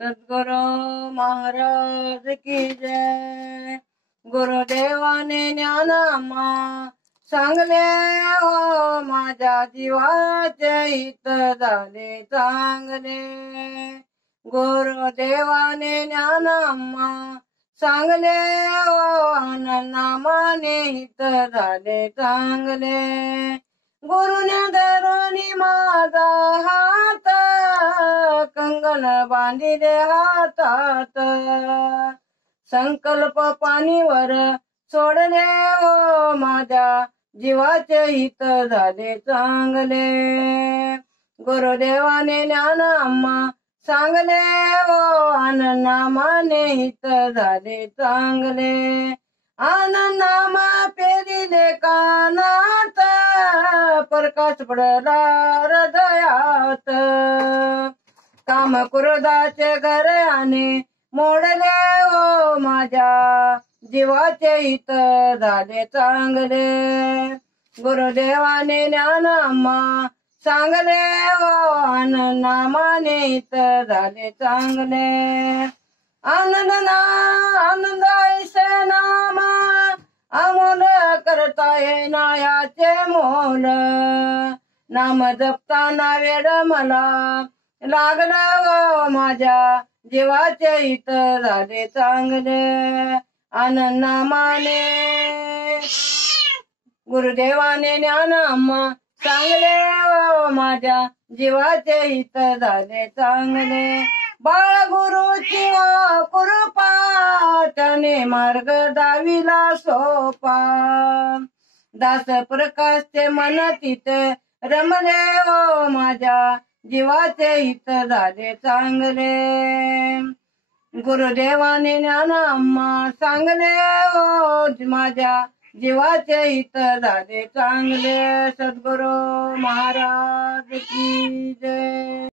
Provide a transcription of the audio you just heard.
सद्गुरु महाराज की जय। गुरुदेवाने ज्ञानामा सांगले हो माझ्या जीवाचे हित झाले चांगले। गुरुदेवाने ज्ञानामा सांगले हो नामाने हित झाले चांगले। गुरुने धरुनी माझा हात कंगन बांधिले हातात। संकल्प पाणीवर सोडले हो माझ्या जीवाचे हित झाले चांगले। गुरुदेवाने ज्ञानामा सांगले हो नामाने हित झाले चांगले। आनंदनामा पेरिले कानात प्रकाश पडला हृदयात। काम क्रोधाचे घराने मोडले हो माझ्या जीवाचे हित झाले चांगले। गुरुदेवाने ज्ञानामा सांगले हो नामाने हित झाले चांगले। आनंद ऐसे नामा अमोल करता येईना याचे मोल। नाम जपताना वेड मला लागलं व माझ्या जीवाचे हित झाले चांगले। आनंद नामाने गुरुदेवाने ज्ञानामा सांगले व माझ्या जीवाचे हित झाले चांगले। बाळ गुरुची कृपा त्याने मार्ग दाविला सोपा। दास प्रकाशचे मन तिथे रमले हो माझ्या जीवाचे हित झाले चांगले। गुरुदेवाने ज्ञानामा सांगले हो माझ्या जीवाचे हित झाले चांगले। सद्गुरु महाराज की जय।